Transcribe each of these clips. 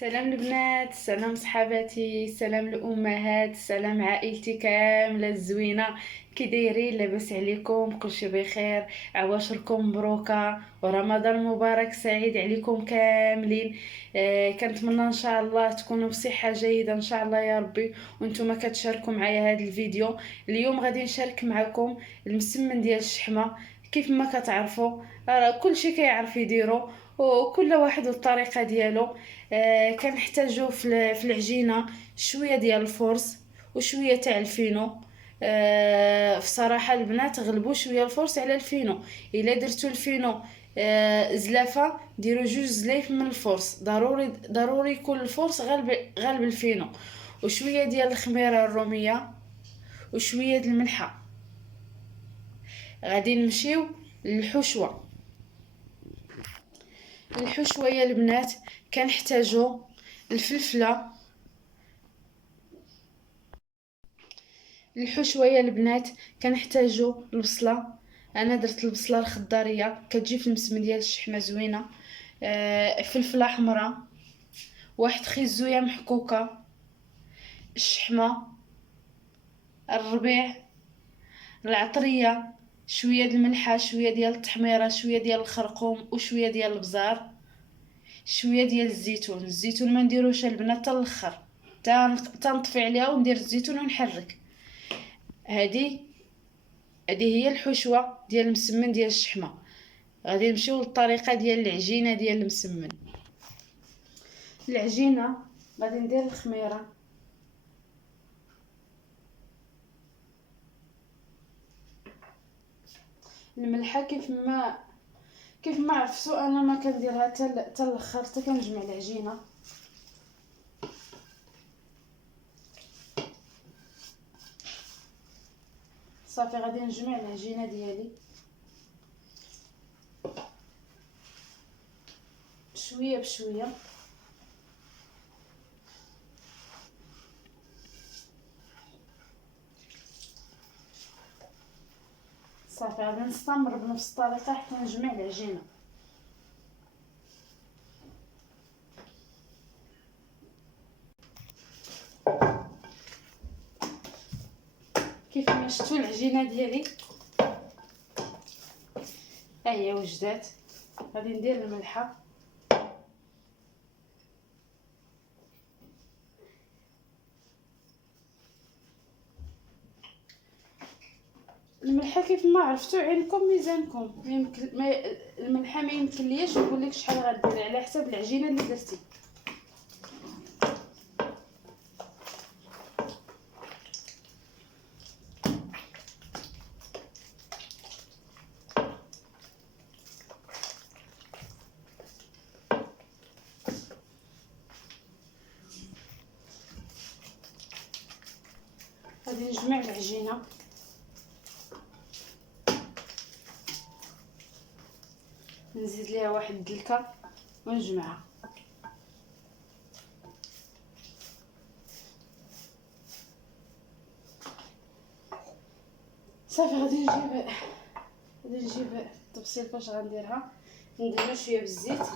سلام البنات، سلام صحاباتي، سلام الامهات، سلام عائلتي كامله الزوينه. كي دايرين؟ لاباس عليكم؟ كلشي بخير؟ عواشركم مبروكه ورمضان مبارك سعيد عليكم كاملين. كنتمنى ان شاء الله تكونوا بصحه جيده ان شاء الله يا ربي، وانتم كتشاركوا معايا هذا الفيديو. اليوم غادي نشارك معكم المسمن ديال الشحمه. كيف ما كتعرفوا راه كلشي كيعرف يديرو، وكل واحد والطريقه ديالو. كنحتاجو في العجينه شويه ديال الفرص وشويه تاع الفينو. في صراحه البنات غلبوا شويه الفرص على الفينو. الا درتو الفينو زلافه، ديروا جوج زلايف من الفرص، ضروري ضروري يكون الفرص غالب الفينو. وشويه ديال الخميره الروميه وشويه ديال الملحه. غادي نمشيو للحشوه. الحشوه يا البنات كنحتاجو الفلفله. الحشوه يا البنات كنحتاجو البصله. انا درت البصله الخضاريه كتجي في المسمن ديال الشحمه زوينه. فلفله حمراء، واحد خيزويه محكوكه، الشحمه، الربيع، العطريه، شويه ديال الملحه، شويه ديال التحميره، شويه ديال الخرقوم وشويه ديال البزار، شويه ديال الزيتون ما نديروش البنات حتى الاخر، تنطفي عليها وندير الزيتون ونحرك. هذه هي الحشوه ديال المسمن ديال الشحمه. غادي نمشيو للطريقه ديال العجينه ديال المسمن. العجينه غادي ندير الخميره، الملحه كيف ما عرفتوا انا ما كنديرها حتى الاخر، حتى كنجمع العجينه. صافي غادي نجمع العجينه ديالي شويه بشويه. صافي غادي نستمر بنفس الطريقه حتى نجمع العجينه. كيف ما شفتوا العجينه ديالي ها هي وجدات. غادي ندير الملحه، الملحه كيف ما عرفتوا عينكم ميزانكم. ما يمكن الملحه ما يمكن ليش نقول لك شحال غديري على حسب العجينه اللي درتي. غادي نجمع العجينه، نزيد ليها واحد الدلكه ونجمعها. صافي غادي نجيب الطبسيل فاش غنديرها. نديرها شويه بالزيت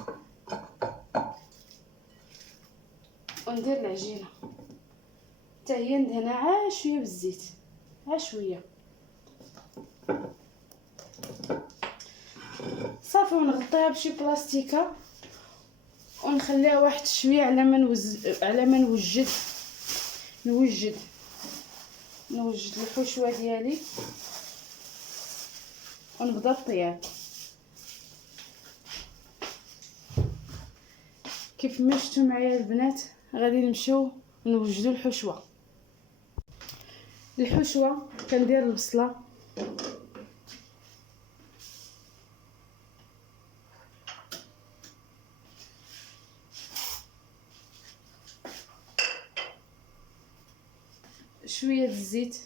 وندير العجينه حتى هي ندهنها عا شويه بالزيت، عا شويه. صافي ونغطيها بشي بلاستيكه ونخليها واحد شويه على ما نوجد الحشوه ديالي ونبدا الطياب. كيف ما شفتوا معايا البنات غادي نمشيو نوجدوا الحشوه كندير البصله، شويه الزيت،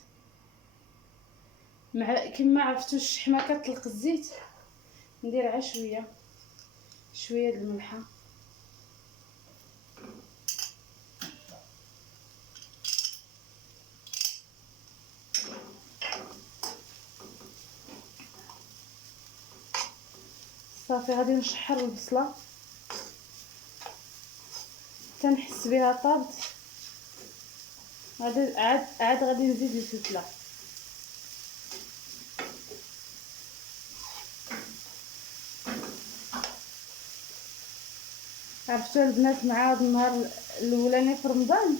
مع كما عرفتوا الشحمه كتطلق الزيت، ندير عا شويه د الملحه، صافي غادي نشحر البصله حتى نحس بها طابت. غادي عاد غادي نزيد الفلفله. عرفتوا البنات مع هذا النهار الاولاني في رمضان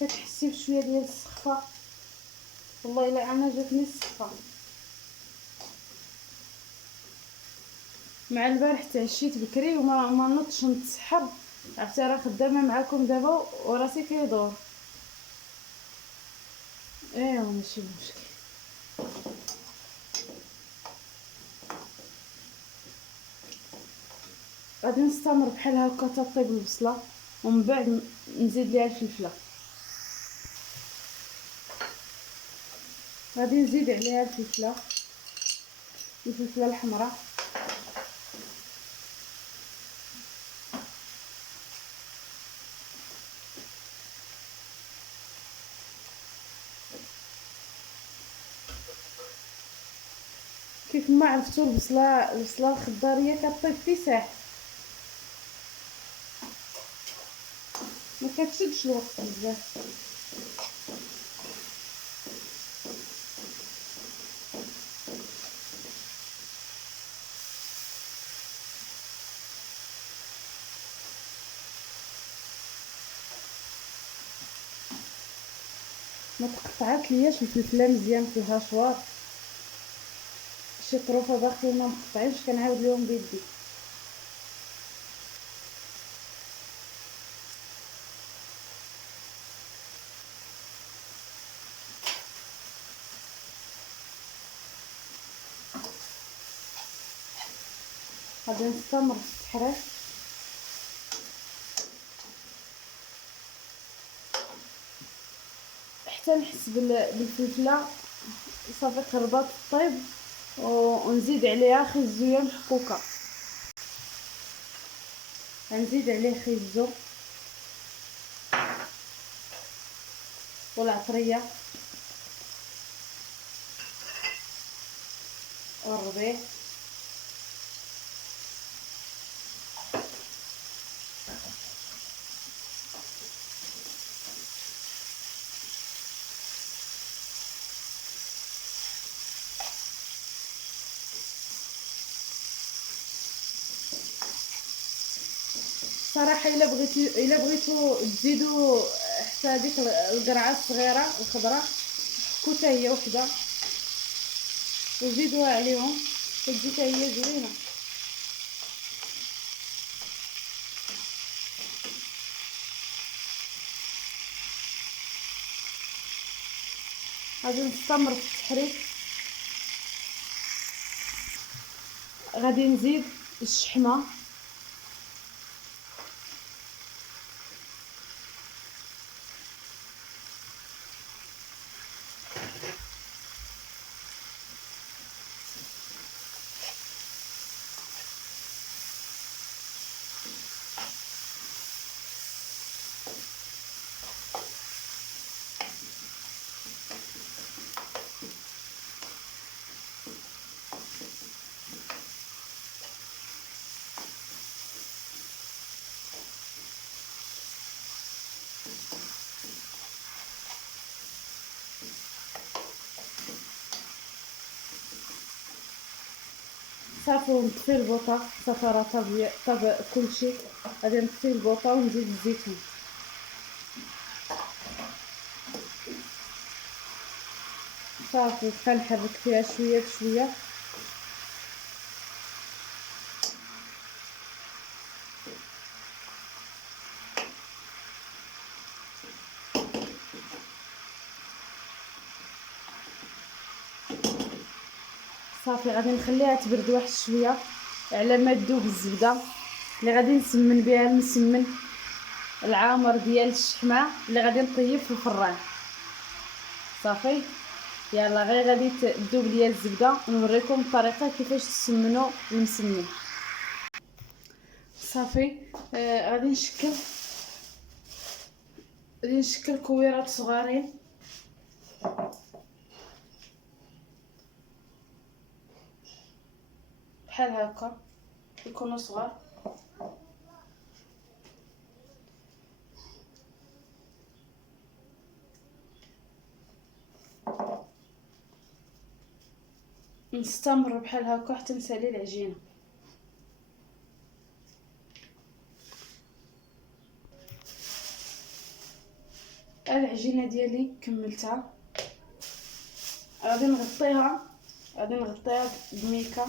كتحسي بشويه ديال السخفه. والله الا انا جاتني السخفه مع البارح. تعشيت بكري وما ما نضش نتسحر. عرفتي راه خدامه معاكم دابا وراسي كيدور. ايوا ماشي مشكل. غادي نستمر بحال هكا تطيب البصله ومن بعد نزيد ليها الفلفله. غادي نزيد عليها الفلفله الحمراء. كيف ما عرفتوا البصله الخضاريه كطيب في ساح، ما كتشدش الوقت بزاف. ما تقطعات لياش الفلفله مزيان فيها شوار. شي طروفه باقي ما مقطعينش كنعاود لهم بيدي. غادي نستمر في التحريك حتى نحس بالفلفله صافي قربات طيب، ونزيد عليها خيزو محكوكه. غنزيد عليه خيزو والعطريه والربيع صراحه. الا بغيتو تزيدوا حتى هذيك القرعه الصغيره الخضراء كوتا هي وحده وزيدوها عليهم كتجي حتى هي زوينه. غادي نستمر في التحريك. غادي نزيد الشحمه صافي ونطفي البوطه. صافي راه طاب كلشي. غادي نطفي البوطه ونزيد الزيتون. صافي كنحرك فيها شويه بشويه. صافي غادي نخليها تبرد واحد شويه على ما تذوب الزبده اللي غادي نسمن بها المسمن العامر ديال الشحمه اللي غادي نطيب في الفران. صافي يلا غير غادي تذوب ليا الزبده ونوريكم الطريقه كيفاش تسمنوا المسمن. صافي غادي نشكل غادي نشكل كويرات صغارين بحال هكا، يكونوا صغار. نستمر بحال هكا حتى نسالي العجينه. العجينه ديالي كملتها، غادي نغطيها بميكا.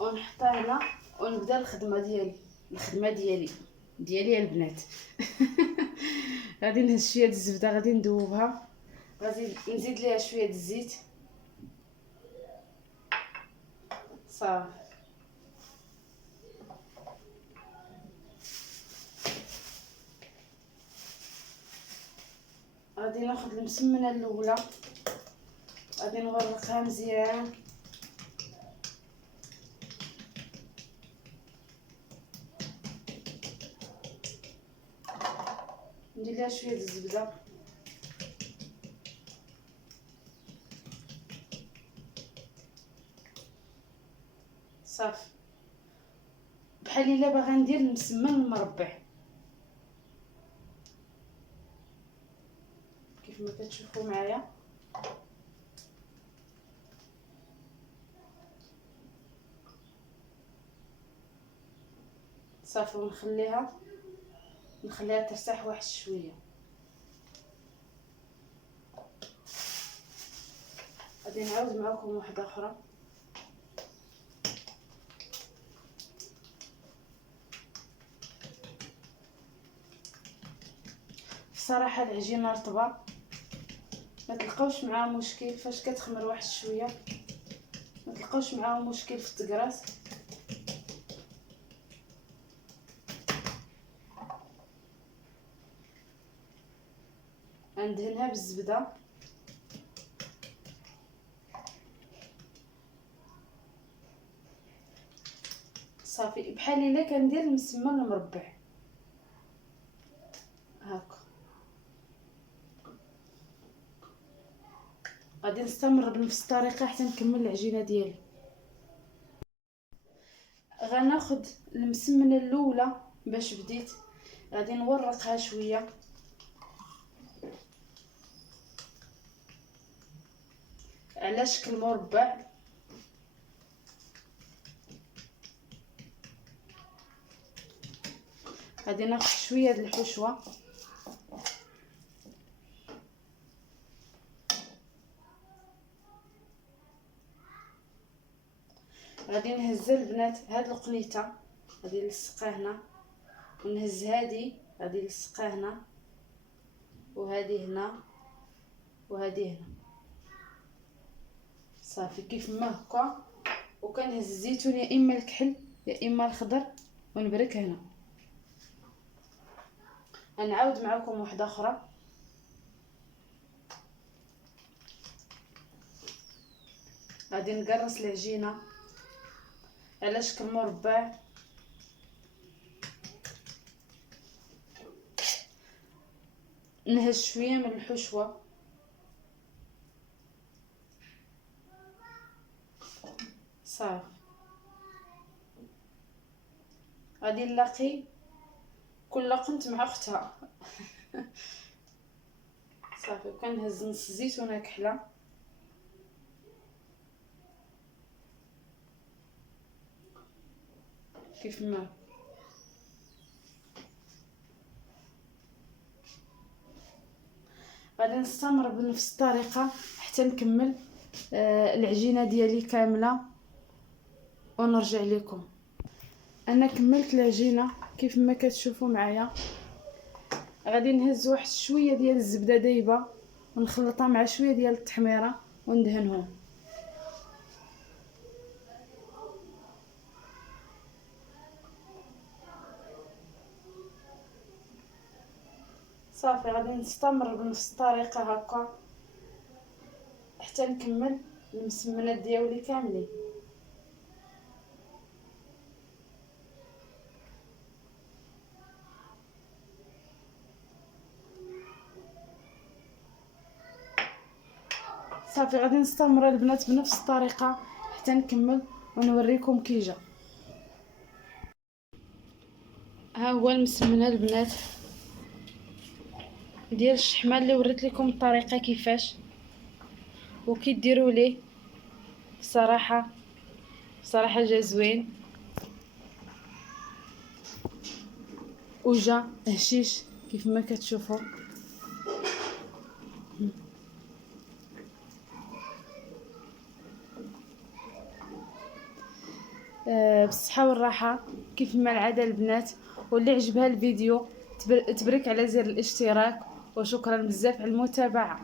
ونحطها هنا ونبدا الخدمه ديالي البنات. غادي نهز شويه الزبده، غادي ندوبها، غادي نزيد ليها شويه الزيت صافي. غادي ناخذ المسمنه الاولى، غادي نغرقها مزيان، ندير لها شويه الزبده صافي. بحال الا باغا ندير المسمن المربع كيف ما كتشوفوا معايا. صافي ونخليها ترتاح واحد شويه. غادي نعاود معكم واحده اخرى. بصراحه العجينه رطبه، ما تلقاوش معاها مشكل فاش كتخمر واحد شويه، ما تلقاوش معاها مشكل في التقراص. غندهنها بالزبده صافي، بحال الا كندير المسمن المربع هكا. غادي نستمر بنفس الطريقه حتى نكمل العجينه ديالي. غناخد المسمنه الاولى باش بديت، غادي نورقها شويه على شكل مربع، غادي ناخد شويه د الحشوه، غادي نهز البنات هاد القنيته، غادي نلصقها هنا، ونهز هادي غادي نلصقها هنا، وهادي هنا، وهادي هنا صافي كيف ما هكا. وكنهز الزيتون يا اما الكحل يا اما الخضر ونبرك هنا. غنعاود معكم واحده اخرى. غادي نقرص العجينه على شكل مربع، نهز شويه من الحشوه صافي. غادي نلاقي كل قنت مع اختها. صافي كنهز نص زيتونه كحله كيف ما. غادي نستمر بنفس الطريقه حتى نكمل العجينه ديالي كامله ونرجع لكم. انا كملت العجينه كيف ما كتشوفوا معايا. غادي نهز واحد شويه ديال الزبده دايبه ونخلطها مع شويه ديال التحميره وندهنهم صافي. غادي نستمر بنفس الطريقه هكا حتى نكمل المسمنات ديالي كاملين. صافي غادي نستمر البنات بنفس الطريقه حتى نكمل ونوريكم كي جا. ها هو المسمن البنات ديال الشحمه اللي وريت لكم الطريقه كيفاش وكي ديروا ليه. صراحه جا زوين وجا هشيش كيف ما كتشوفوا. بالصحه والراحه كيف ما العاده البنات. واللي عجبها الفيديو تبرك على زر الاشتراك، وشكرا بزاف على المتابعه.